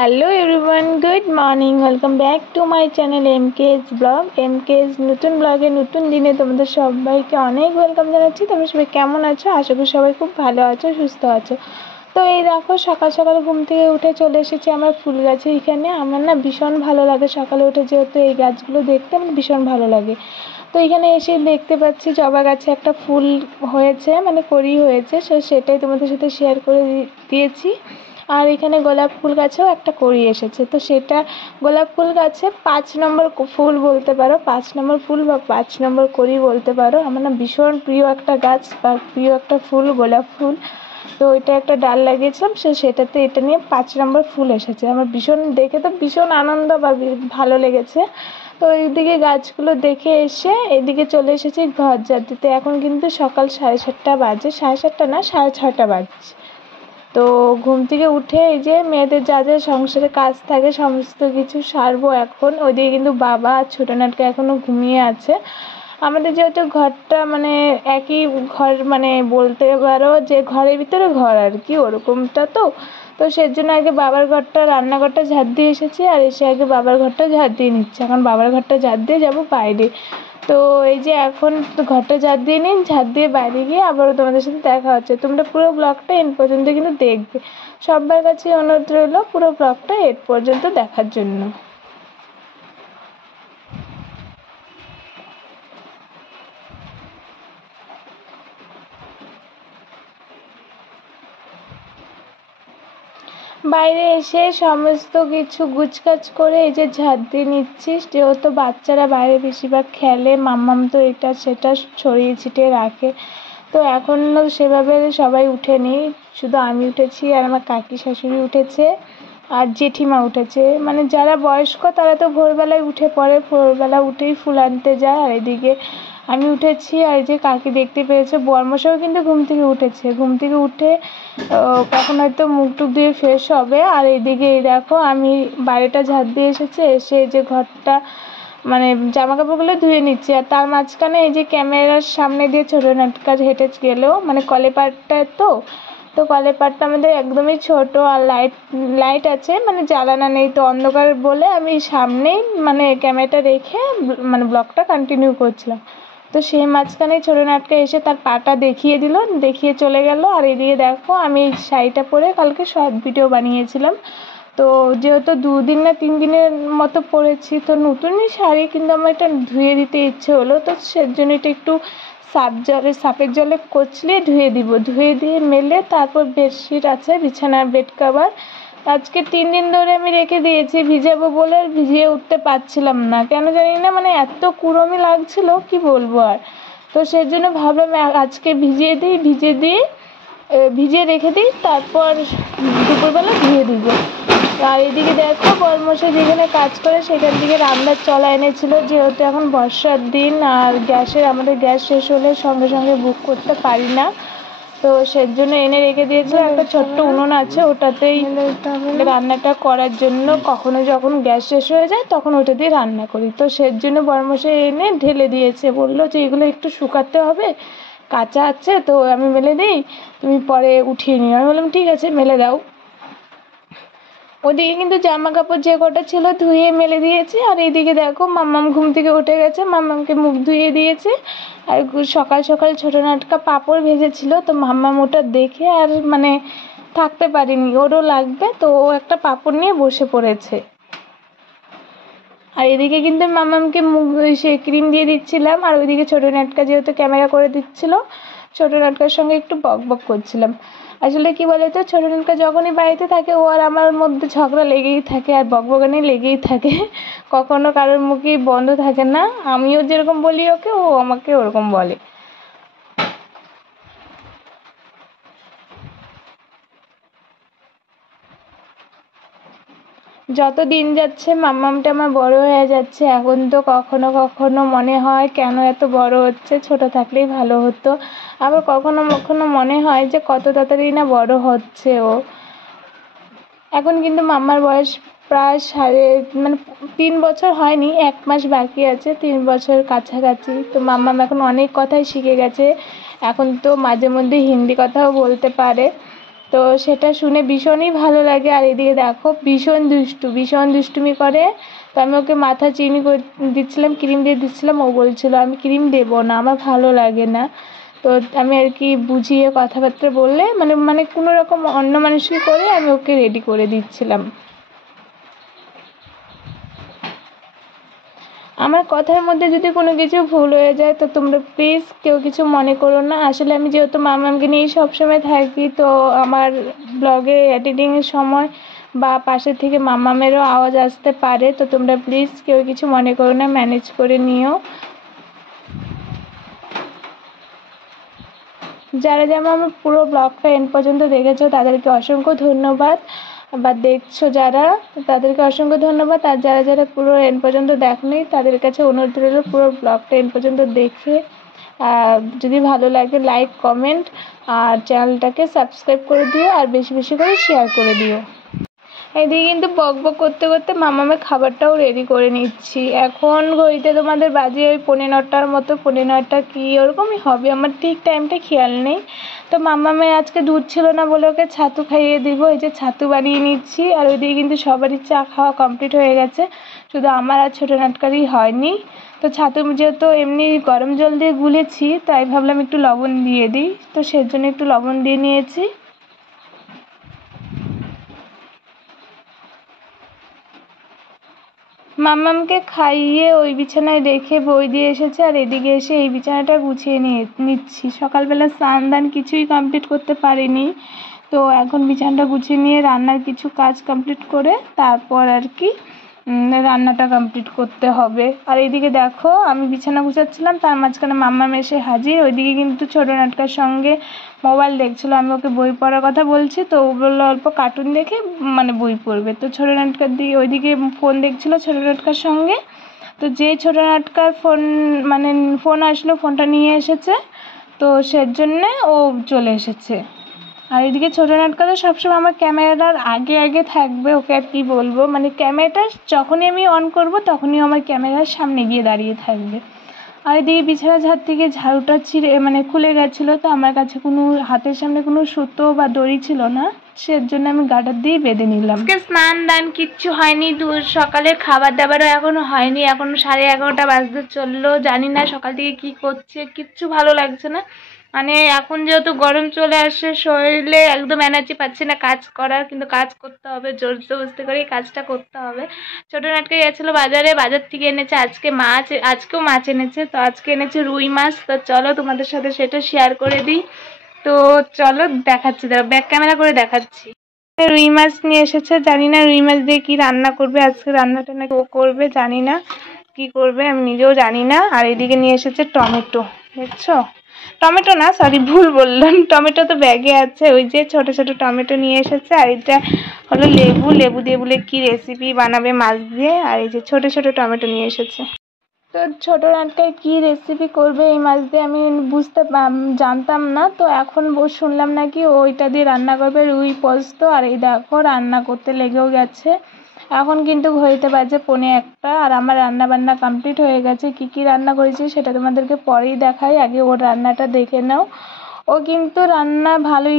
Hello everyone, good morning. Welcome back to my channel MKS blog. MKS নতুন ব্লগে নতুন দিনে তোমাদের সবাইকে অনেক ওয়েলকাম জানাচ্ছি। তোমরা সবাই কেমন আছো? আশা করি সবাই খুব ভালো আছো, সুস্থ আছো। তো এই দেখো, সকাল সকাল ঘুম থেকে উঠে চলে এসেছি আমার ফুল গাছে এখানে। আমার না ভীষণ ভালো লাগে সকালে উঠে, যেহেতু এই গাছগুলো দেখতে আমার ভীষণ ভালো লাগে। তো এখানে এসে দেখতে পাচ্ছি জবা গাছে একটা ফুল হয়েছে, মানে কড়ি হয়েছে, সেটাই তোমাদের সাথে শেয়ার করে দিয়েছি। আর এখানে গোলাপ ফুল গাছেও একটা কড়ি এসেছে, তো সেটা গোলাপ ফুল গাছে 5 নম্বর ফুল বলতে পারো, 5 নম্বর ফুল বা 5 নম্বর কড়ি বলতে পারো। আমার না ভীষণ প্রিয় একটা গাছ বা প্রিয় একটা ফুল গোলাপ ফুল। তো এটা একটা ডাল লাগিয়েছিলাম, সেটাতে এটা নিয়ে 5 নম্বর ফুল এসেছে। আমার ভীষণ দেখে তো ভীষণ আনন্দ বা ভালো লেগেছে। তো এইদিকে গাছগুলো দেখে এসে এদিকে চলে এসেছি ঘর ঝাড় দিতে। এখন কিন্তু সকাল 7:30 বাজে, 7:30 না 6:30 বাজছে। তো ঘুম থেকে উঠে এই যে মেয়েদের যা যা সংসারে কাজ থাকে সমস্ত কিছু সারবো এখন। ওইদিকে কিন্তু বাবা আর ছোটো নাটকা এখনও ঘুমিয়ে আছে। আমাদের যেহেতু ঘরটা মানে একই ঘর, মানে বলতে পারো যে ঘরের ভিতরে ঘর আর কি, ওরকমটা। তো সেজন্য আগে বাবার ঘরটা, রান্নাঘরটা ঝাড় দিয়ে এসেছি, আর এসে আগে বাবার ঘরটা ঝাড় দিয়ে নিচ্ছি। এখন বাবার ঘরটা ঝাড় দিয়ে যাবো বাইরে। তো এই যে এখন তো ঘরটা ঝাড় দিয়ে নিন, ঝাড় দিয়ে বাইরে গিয়ে আবারও তোমাদের সাথে দেখা হচ্ছে। তোমরা পুরো ব্লগটা এন্ড পর্যন্ত কিন্তু দেখবে। সবার কাছে অনুরোধ রইল পুরো ব্লগটা এন্ড পর্যন্ত দেখার জন্য। বাইরে এসে সমস্ত কিছু গুছগাছ করে এই যে ঝাড় দিয়ে নিচ্ছি, যেহেতু বাচ্চারা বাইরে বেশিরভাগ খেলে, মাম্মাম তো এটা সেটা ছড়িয়ে ছিটিয়ে রাখে। তো এখনও সেভাবে সবাই উঠেনি, শুধু আমি উঠেছি আর আমার কাকি শাশুড়ি উঠেছে আর জেঠিমা উঠেছে। মানে যারা বয়স্ক তারা তো ভোরবেলায় উঠে পড়ে, ভোরবেলা উঠেই ফুল আনতে যায়। আর এদিকে আমি উঠেছি, আর এই যে কাকি দেখতে পেয়েছে, বর্মশাও কিন্তু ঘুম থেকে উঠেছে। ঘুম থেকে উঠে এখন হয়তো মুখ টুক দিয়ে ফ্রেশ হবে। আর এইদিকে এই দেখো আমি বাইরেটা ঝাড় দিয়ে এসেছি, এসে এই যে ঘরটা মানে জামা কাপড়গুলো ধুয়ে নিচ্ছি। আর তার মাঝখানে এই যে ক্যামেরার সামনে দিয়ে ছোটো নাটকা হেঁটে গেলেও, মানে কলের পাড়টা তো কলের পাড়টা আমাদের একদমই ছোট, আর লাইট আছে, মানে জ্বালানা নেই, তো অন্ধকার বলে আমি সামনেই মানে ক্যামেরাটা রেখে মানে ব্লগটা কন্টিনিউ করছিলাম। তো সেই মাঝখানেই ছোটো নাটকা এসে তার পাটা দেখিয়ে দিল, দেখিয়ে চলে গেল। আর এদিকে দেখো আমি শাড়িটা পরে কালকে শর্ট ভিডিও বানিয়েছিলাম। তো যেহেতু 2 দিন না 3 দিনের মতো পরেছি, তো নতুনই শাড়ি, কিন্তু আমার এটা ধুয়ে দিতে ইচ্ছে হলো, তো সেজন্য এটা একটু সার্ফের জলে কচলিয়ে ধুয়ে দিব। ধুয়ে দিয়ে মেলে তারপর বেডশিট আছে, বিছানার বেড কভার আজকে 3 দিন ধরে আমি রেখে দিয়েছি ভিজাবো বলে, আর ভিজিয়ে উঠতে পারছিলাম না, কেন জানি না, মানে এত কুড়োমি লাগছিল কি বলবো আর। তো সেজন্য ভাবলাম আজকে ভিজিয়ে রেখে দিই, তারপর দুপুরবেলা ধুয়ে দিব। আর এদিকে দেখো বরমশাই যেখানে কাজ করে সেখান থেকে রান্নার চলা এনেছিল, যেহেতু এখন বর্ষার দিন আর আমাদের গ্যাস শেষ হলে সঙ্গে সঙ্গে বুক করতে পারি না, তো সেজন্য এনে রেখে দিয়েছে। একটা ছোট্ট উনুন আছে, ওটাতেই রান্নাটা করার জন্য, কখনো যখন গ্যাস শেষ হয়ে যায় তখন ওটা দিয়ে রান্না করি। তো সেজন্য বরমশাই এনে ঢেলে দিয়েছে, বললো যে এগুলো একটু শুকাতে হবে, কাঁচা আছে, তো আমি মেলে দিই, তুমি পরে উঠিয়ে নিও। আমি বললাম ঠিক আছে মেলে দাও। ওদিকে কিন্তু জামা কাপড় যে কটা ছিল ধুয়ে মেলে দিয়েছি। আর এইদিকে দেখো মাম্মাম ঘুম থেকে উঠে গেছে, মাম্মামকে মুখ ধুয়ে দিয়েছে। আর সকাল সকাল ছোটো নাটকা পাঁপড় ভেজেছিল, তো মাম্মাম ওটা দেখে আর মানে থাকতে পারিনি, ওরও লাগবে, তো ও একটা পাঁপড় নিয়ে বসে পড়েছে। আর এদিকে কিন্তু মাম্মামকে সে ক্রিম দিয়ে দিচ্ছিলাম, আর ওইদিকে ছোটো নাটকা যেহেতু ক্যামেরা করে দিচ্ছিল, ছোটো নাটকার সঙ্গে একটু বক বক করছিলাম। আসলে কি বলতো, ছোটো নাটকা যখনই বাড়িতে থাকে ও আর আমার মধ্যে ঝগড়া লেগেই থাকে আর বকবকানি লেগেই থাকে, কখনো কারোর মুখেই বন্ধ থাকে না। আমিও যেরকম বলি ওকে, ও আমাকে ওরকম বলে। যত দিন যাচ্ছে মাম্মামটা আমার বড় হয়ে যাচ্ছে। এখন তো কখনো কখনো মনে হয় কেন এত বড় হচ্ছে, ছোট থাকলেই ভালো হতো। আবার কখনো কখনো মনে হয় যে কত তাড়াতাড়ি না বড় হচ্ছে ও। এখন কিন্তু মাম্মার বয়স প্রায় মানে 3 বছর হয়নি, 1 মাস বাকি আছে 3 বছর কাছাকাছি। তো মাম্মাম এখন অনেক কথাই শিখে গেছে, এখন তো মাঝে মধ্যে হিন্দি কথাও বলতে পারে। তো সেটা শুনে ভীষণই ভালো লাগে। আর এদিকে দেখো ভীষণ দুষ্টুমি করে। তো আমি ওকে মাথা চিনি করে দিচ্ছিলাম, ক্রিম দিয়ে দিচ্ছিলাম, ও বলছিল আমি ক্রিম দেবো না, আমার ভালো লাগে না। তো আমি আর কি বুঝিয়ে কথাবার্তা বললে মানে কোনো রকম অন্য মানুষকে করে আমি ওকে রেডি করে দিচ্ছিলাম। আমার কথার মধ্যে যদি কোনো কিছু ভুল হয়ে যায় তো তোমরা প্লিজ কেউ কিছু মনে করো না। আসলে আমি যেহেতু মামামকে নিয়েই সবসময় থাকি, তো আমার ব্লগে এডিটিংয়ের সময় বা পাশে থেকে মামামেরও আওয়াজ আসতে পারে, তো তোমরা প্লিজ কেউ কিছু মনে করো না, ম্যানেজ করে নিও। যারা যেমন আমার পুরো ব্লগটা এন্ড পর্যন্ত দেখেছো তাদেরকে অসংখ্য ধন্যবাদ, বা দেখছো যারা তাদেরকে অসংখ্য ধন্যবাদ। আর যারা যারা পুরো এন্ড পর্যন্ত দেখোনি তাদের কাছে অনুরোধ রইল পুরো ব্লগটা এন্ড পর্যন্ত দেখে যদি ভালো লাগে লাইক কমেন্ট আর চ্যানেলটাকে সাবস্ক্রাইব করে দিও, আর বেশি বেশি করে শেয়ার করে দিও। এদিকে কিন্তু বক বক করতে করতে মামামের খাবারটাও রেডি করে নিচ্ছি। এখন ঘড়িতে তোমাদের বাজে ওই 9:15টার মতো, 9:30 কি ওরকমই হবে, আমার ঠিক টাইমটা খেয়াল নেই। তো মামামের আজকে দুধ ছিল না বলে ওকে ছাতু খাইয়ে দিব। এই যে ছাতু বানিয়ে নিচ্ছি। আর ওইদিকে কিন্তু সবারই চা খাওয়া কমপ্লিট হয়ে গেছে, শুধু আমার আর ছোটো নাটকারই হয়নি। তো ছাতু যেহেতু এমনি গরম জল দিয়ে গুলেছি, তাই ভাবলাম একটু লবণ দিয়ে দিই, তো সেজন্য একটু লবণ দিয়ে নিয়েছি। মাম্মামকে খাইয়ে ওই বিছানায় রেখে বই দিয়ে এসেছে, আর এদিকে এসে এই বিছানাটা গুছিয়ে নিচ্ছি। সকালবেলা স্নান দান কিছুই কমপ্লিট করতে পারিনি, তো এখন বিছানাটা গুছিয়ে নিয়ে রান্নার কিছু কাজ কমপ্লিট করে তারপর আর কি রান্নাটা কমপ্লিট করতে হবে। আর এইদিকে দেখো আমি বিছানা গুছাচ্ছিলাম, তার মাঝখানে মাম্মাম এসে হাজির। ওইদিকে কিন্তু ছোটো নাটকার সঙ্গে মোবাইল দেখছিলো, আমি ওকে বই পড়ার কথা বলছি, তো ও বললো অল্প কার্টুন দেখে বই পড়বে। তো ছোটো নাটকার ওইদিকে ফোন দেখছিলো ছোটো নাটকার সঙ্গে। তো যেই ছোটো নাটকার ফোন আসলো, ফোনটা নিয়ে এসেছে, তো সেজন্যে ও চলে এসেছে। আর এদিকে ছোটো নাটকা তো সবসময় আমার ক্যামেরার আগে থাকবে, ওকে আর কি বলবো, ক্যামেরাটা যখনই আমি অন করব তখনই আমার ক্যামেরার সামনে গিয়ে দাঁড়িয়ে থাকবে। আর এদিকে বিছানা ঝাড় থেকে ঝাড়ুটা ছিঁড়ে খুলে গেছিলো, তো আমার কাছে কোনো হাতের সামনে কোনো সুতো বা দড়ি ছিল না, সেজন্য আমি গার্ডার দিয়ে বেঁধে নিলাম। স্নান দান কিচ্ছু হয়নি, সকালের খাবার দাবারও এখনো হয়নি, এখন 11:30 বাজতে চললো। জানি না সকাল থেকে কি করছে, কিচ্ছু ভালো লাগছে না। এখন যেহেতু গরম চলে আসে, শরীরে একদম এনার্জি পাচ্ছি না কাজ করার, কিন্তু কাজ করতে হবে, জোর জবরদস্তি করে কাজটা করতে হবে। ছোটো নাটকে গেছিলো বাজারে, বাজার থেকে এনেছে আজকেও মাছ এনেছে। তো আজকে এনেছে রুই মাছ। তো চলো তোমাদের সাথে সেটা শেয়ার করে দিই। তো চলো দেখাচ্ছি, ব্যাক ক্যামেরা করে দেখাচ্ছি। রুই মাছ নিয়ে এসেছে, জানি না রুই মাছ দিয়ে কি রান্না করবে, আজকে রান্নাটা নাকি ও করবে, জানি না কি করবে, আমি নিজেও জানি না। আর এদিকে নিয়ে এসেছে টমেটো, দেখছো, টমেটো না সরি ভুল বললাম, টমেটো তো ব্যাগে আছে, ওই যে ছোট ছোট টমেটো নিয়ে এসেছে। আর এটা হলো লেবু দিয়ে বলে কি রেসিপি বানাবে মাছ দিয়ে। আর এই যে ছোট ছোট টমেটো নিয়ে এসেছে। তো ছোটো নাটকায় কি রেসিপি করবে এই মাছ দিয়ে আমি জানতাম না, তো এখন শুনলাম নাকি ওইটা দিয়ে রান্না করবে, রুই পোস্ত। আর এই দেখো রান্না করতে লেগেও গেছে। এখন কিন্তু ঘড়িতে বাজে 1:45, আর আমার রান্না বান্না কমপ্লিট হয়ে গেছে। কি কি রান্না করেছি সেটা তোমাদেরকে পরেই দেখাই, আগে ওর রান্নাটা দেখে নাও। ও কিন্তু রান্না ভালোই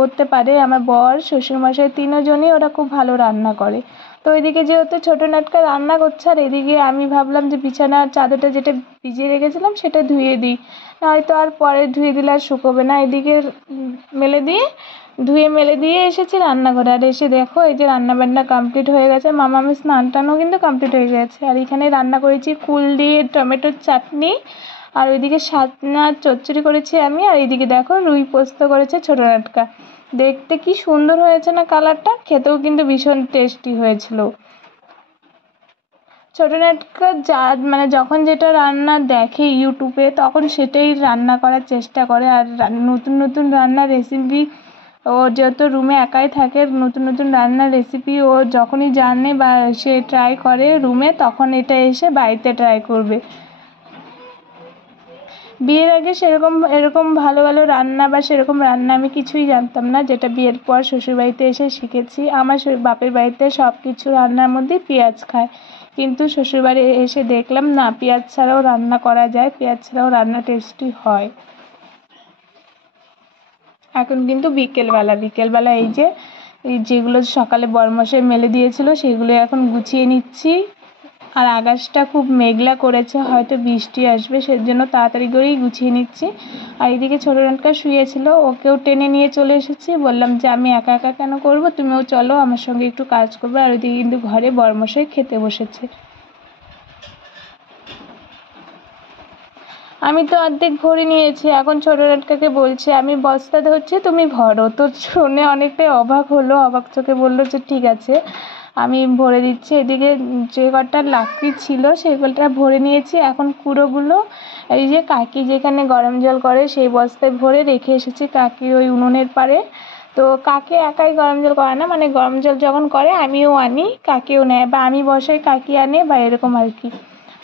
করতে পারে, আমার বর শ্বশুরমশাই তিনজনই ওরা খুব ভালো রান্না করে। তো ওইদিকে যেহেতু ছোটো নাটকা রান্না করছে, আর এদিকে আমি ভাবলাম যে বিছানার চাদরটা যেটা ভিজিয়ে রেখেছিলাম সেটা ধুয়ে দিই, হয়তো আর পরে ধুয়ে দিলে আর শুকোবে না। এদিকে মেলে দিয়ে এসেছি রান্নাঘরে। আর এসে দেখো এই যে রান্নাবান্না কমপ্লিট হয়ে গেছে, আমি স্নান টানও কিন্তু কমপ্লিট হয়ে গেছে। আর এখানে রান্না করেছি কুল দিয়ে টমেটোর চাটনি, আর ওইদিকে সাতনার চচ্চড়ি করেছি আমি। আর এইদিকে দেখো রুই পোস্ত করেছে ছোটো নাটকা। দেখতে কি সুন্দর হয়েছে না কালারটা, খেতেও কিন্তু ভীষণ টেস্টি হয়েছিল। ছোটো নাটকা যখন যেটা রান্না দেখে ইউটিউবে তখন সেটাই রান্না করার চেষ্টা করে। আর নতুন নতুন রান্নার রেসিপি, ও যেহেতু রুমে একাই থাকে, নতুন নতুন রান্নার রেসিপি ও যখনই জানে বা সে ট্রাই করে রুমে, তখন এটা এসে বাড়িতে ট্রাই করবে। বিয়ের আগে এরকম ভালো রান্না বা সেরকম রান্না আমি কিছুই জানতাম না, যেটা বিয়ের পর শ্বশুরবাড়িতে এসে শিখেছি। আমার বাপের বাড়িতে সব কিছু রান্নার মধ্যে পেঁয়াজ খায়, কিন্তু শ্বশুরবাড়ি এসে দেখলাম না, পেঁয়াজ ছাড়াও রান্না করা যায়, পেঁয়াজ ছাড়াও রান্না টেস্টি হয়। এখন কিন্তু বিকেলবেলা এই যেগুলো সকালে বরমশাই মেলে দিয়েছিল সেগুলো এখন গুছিয়ে নিচ্ছি। আর আকাশটা খুব মেঘলা করেছে, হয়তো বৃষ্টি আসবে, সেজন্য তাড়াতাড়ি করেই গুছিয়ে নিচ্ছি। আর এদিকে ছোটো নাটকা শুয়েছিল, ওকেও টেনে নিয়ে চলে এসেছি। বললাম যে আমি একা একা কেন করবো, তুমিও চলো আমার সঙ্গে একটু কাজ করবে। আর ওইদিকে কিন্তু ঘরে বরমশাই খেতে বসেছে। আমি তো অর্ধেক ভরে নিয়েছি, এখন ছোটো নাটকাকে বলছি আমি বস্তা ধরছি তুমি ভরো। তো শুনে অনেকটাই অবাক হলো, অবাক চোখে বললো যে ঠিক আছে আমি ভরে দিচ্ছি। এদিকে যে কটা লাকড়ি ছিল সেগুলোটা ভরে নিয়েছি। এখন কুড়োগুলো এই যে কাকি যেখানে গরম জল করে সেই বস্তায় ভরে রেখে এসেছি কাকির ওই উনুনের পাড়ে। তো কাকি একাই গরম জল করে না, মানে গরম জল যখন করে আমিও আনি, কাকিও নেয়, বা আমি বসাই কাকি আনে, বা এরকম আর কি।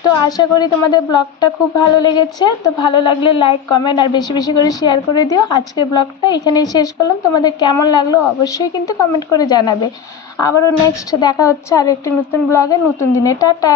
তো আশা করি তোমাদের ব্লগটা খুব ভালো লেগেছে। তো ভালো লাগলে লাইক কমেন্ট আর বেশি বেশি করে শেয়ার করে দিও। আজকের ব্লগটা এখানেই শেষ করলাম। তোমাদের কেমন লাগলো অবশ্যই কিন্তু কমেন্ট করে জানাবে। আবারও নেক্সট দেখা হচ্ছে আর একটি নতুন ব্লগে নতুন দিনে। টাটা।